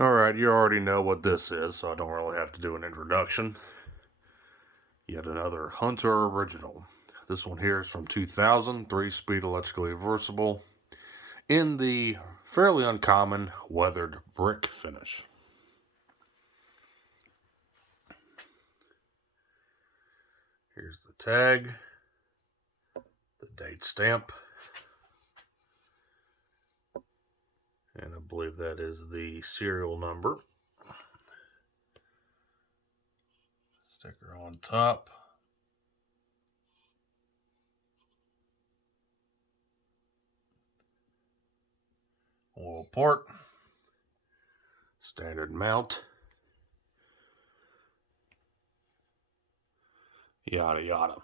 Alright, you already know what this is, so I don't really have to do an introduction. Yet another Hunter original. This one here is from 2000, 3-speed electrically reversible, in the fairly uncommon weathered brick finish. Here's the tag, the date stamp, and I believe that is the serial number. Sticker on top. Oil port. Standard mount. Yada yada.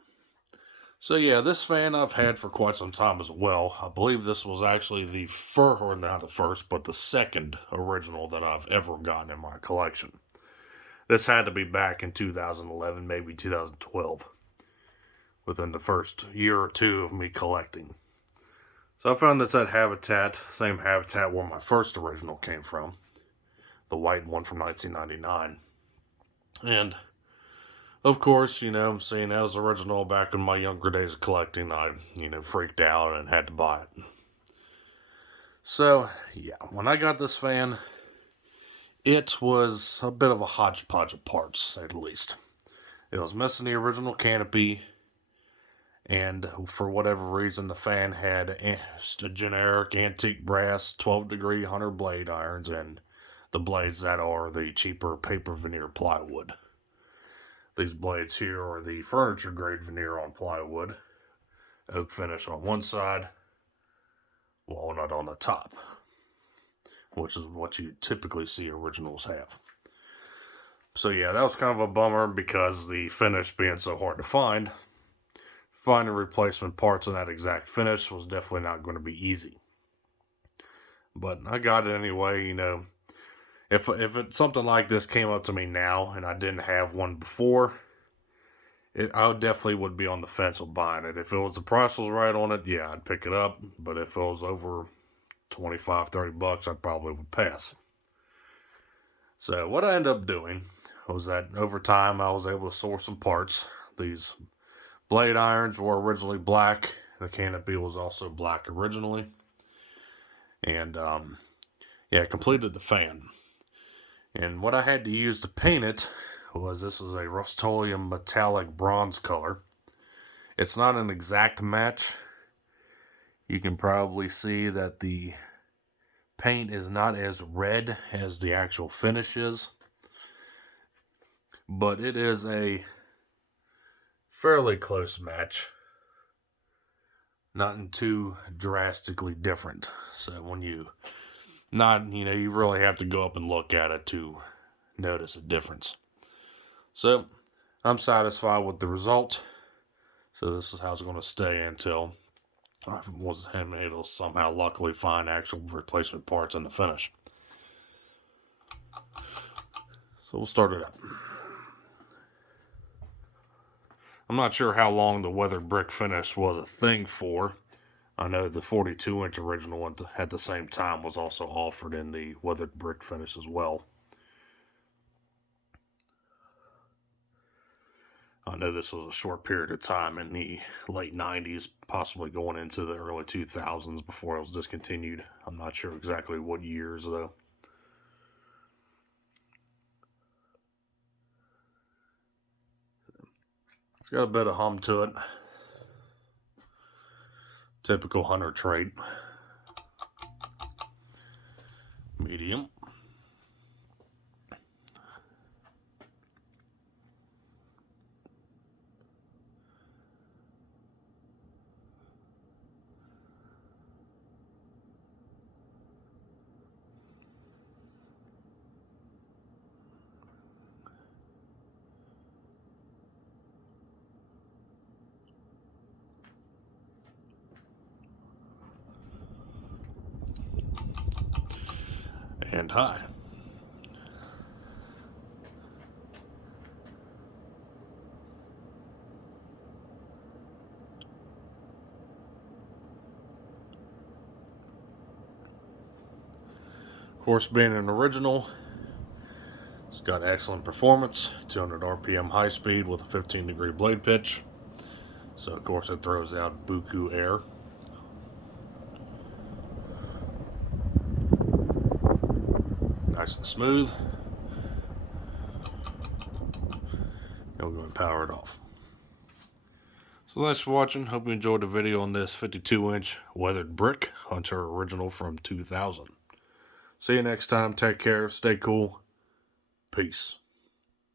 So yeah, this fan I've had for quite some time as well. I believe this was actually the first, or not the first, but the second original that I've ever gotten in my collection. This had to be back in 2011, maybe 2012, within the first year or two of me collecting. So I found this at Habitat, same Habitat where my first original came from, the white one from 1999. And of course, seeing that was original back in my younger days of collecting, I, freaked out and had to buy it. So, yeah, when I got this fan, it was a bit of a hodgepodge of parts, to say the least. It was missing the original canopy, and for whatever reason, the fan had a generic antique brass 12-degree Hunter blade irons and the blades that are the cheaper paper veneer plywood. These blades here are the furniture grade veneer on plywood, oak finish on one side, walnut on the top, which is what you typically see originals have. So yeah, that was kind of a bummer because the finish being so hard to find, finding replacement parts of that exact finish was definitely not going to be easy. But I got it anyway. If something like this came up to me now and I didn't have one before, I definitely would be on the fence of buying it. If the price was right on it, yeah, I'd pick it up. But if it was over $25-30, I probably would pass. So what I ended up doing was that over time I was able to source some parts. These blade irons were originally black. The canopy was also black originally. And completed the fan. And what I had to use to paint it was, this is a Rust-Oleum metallic bronze color. It's not an exact match. You can probably see that the paint is not as red as the actual finish is, but it is a fairly close match. Nothing too drastically different. So when you really have to go up and look at it to notice a difference. So I'm satisfied with the result. So this is how it's going to stay until I was able to somehow luckily find actual replacement parts in the finish. So we'll start it up. I'm not sure how long the weathered brick finish was a thing for. I know the 42-inch original one at the same time was also offered in the weathered brick finish as well. I know this was a short period of time in the late 90s, possibly going into the early 2000s before it was discontinued. I'm not sure exactly what years, though. It's got a bit of hum to it. Typical Hunter trait. Medium. And high. Of course, being an original, Got excellent performance, 200 RPM high speed with a 15-degree blade pitch. So of course it throws out buku air. Nice and smooth. And we're going to power it off. So thanks for watching. Hope you enjoyed the video on this 52-inch weathered brick Hunter original from 2000. See you next time. Take care. Stay cool. Peace.